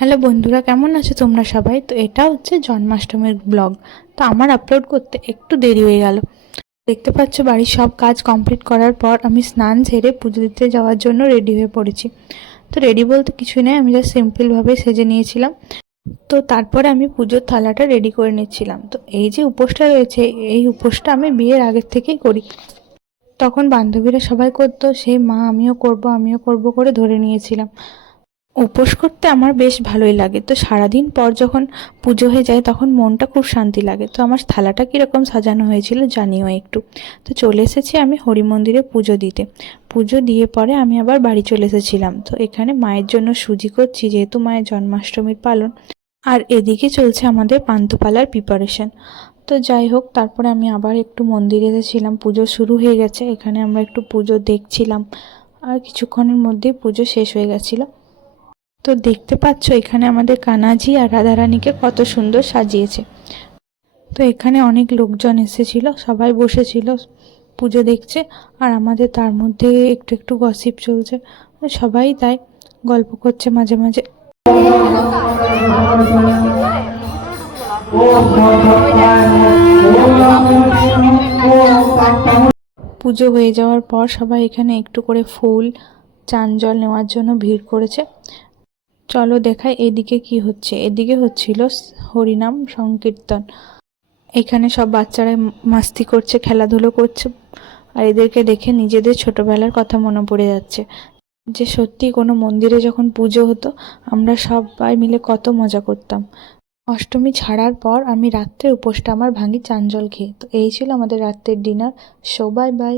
Hello বন্ধুরা, কেমন আছো তোমরা সবাই? তো এটা হচ্ছে জন্মাষ্টমীর ব্লগ। তো আমার আপলোড করতে একটু দেরি হয়ে গেল। দেখতে পাচ্ছ বাড়ির সব কাজ কমপ্লিট করার পর আমি স্নান সেরে পুজো দিতে যাওয়ার জন্য রেডি হয়ে পড়েছি। তো রেডি বলতে কিছুই নেই, আমি জাস্ট সিম্পলভাবে সেজে নিয়েছিলাম। তো তারপরে আমি পুজোর থালাটা রেডি করে নিচ্ছিলাম। তো এই যে উপোসটা রয়েছে, এই উপোসটা আমি বিয়ের আগের থেকেই করি। তখন বান্ধবীরা সবাই করতো, সেই মা আমিও করব করে ধরে নিয়েছিলাম। উপোস করতে আমার বেশ ভালোই লাগে। তো সারাদিন পর যখন পুজো হয়ে যায় তখন মনটা খুব শান্তি লাগে। তো আমার থালাটা কীরকম সাজানো হয়েছিল জানিও একটু। তো চলে এসেছি আমি হরি মন্দিরে পুজো দিতে। পুজো দিয়ে পরে আমি আবার বাড়ি চলে এসেছিলাম। তো এখানে মায়ের জন্য সুজি করছি, যেহেতু মায়ের জন্মাষ্টমীর পালন। আর এদিকে চলছে আমাদের পান্তুপালার প্রিপারেশন। তো যাই হোক, তারপরে আমি আবার একটু মন্দিরে এসেছিলাম। পুজো শুরু হয়ে গেছে, এখানে আমরা একটু পুজো দেখছিলাম। আর কিছুক্ষণের মধ্যেই পুজো শেষ হয়ে গেছিলো। তো দেখতে পাচ্ছ এখানে আমাদের কানাজি আর রাধারানীকে কত সুন্দর সাজিয়েছে। তো এখানে অনেক লোকজন এসেছিল, সবাই বসেছিল পুজো দেখছে। আর আমাদের তার মধ্যে একটু একটু গসিপ চলছে, সবাই তাই গল্প করছে মাঝে মাঝে। পুজো হয়ে যাওয়ার পর সবাই এখানে একটু করে ফুল, চান জল নেওয়ার জন্য ভিড় করেছে। চলো দেখাই এদিকে কি হচ্ছে। এদিকে হচ্ছিল হরিনাম সংকীর্তন। এখানে সব বাচ্চারা মাস্তি করছে, খেলাধুলো করছে। আর এদেরকে দেখে নিজেদের ছোটবেলার কথা মনে পড়ে যাচ্ছে, যে সত্যি কোনো মন্দিরে যখন পুজো হতো আমরা সবাই মিলে কত মজা করতাম। অষ্টমী ছাড়ার পর আমি রাত্রে উপোসটা আমার ভাঙি চান জল খেয়ে। তো এই ছিল আমাদের রাত্রের ডিনার। So bye bye.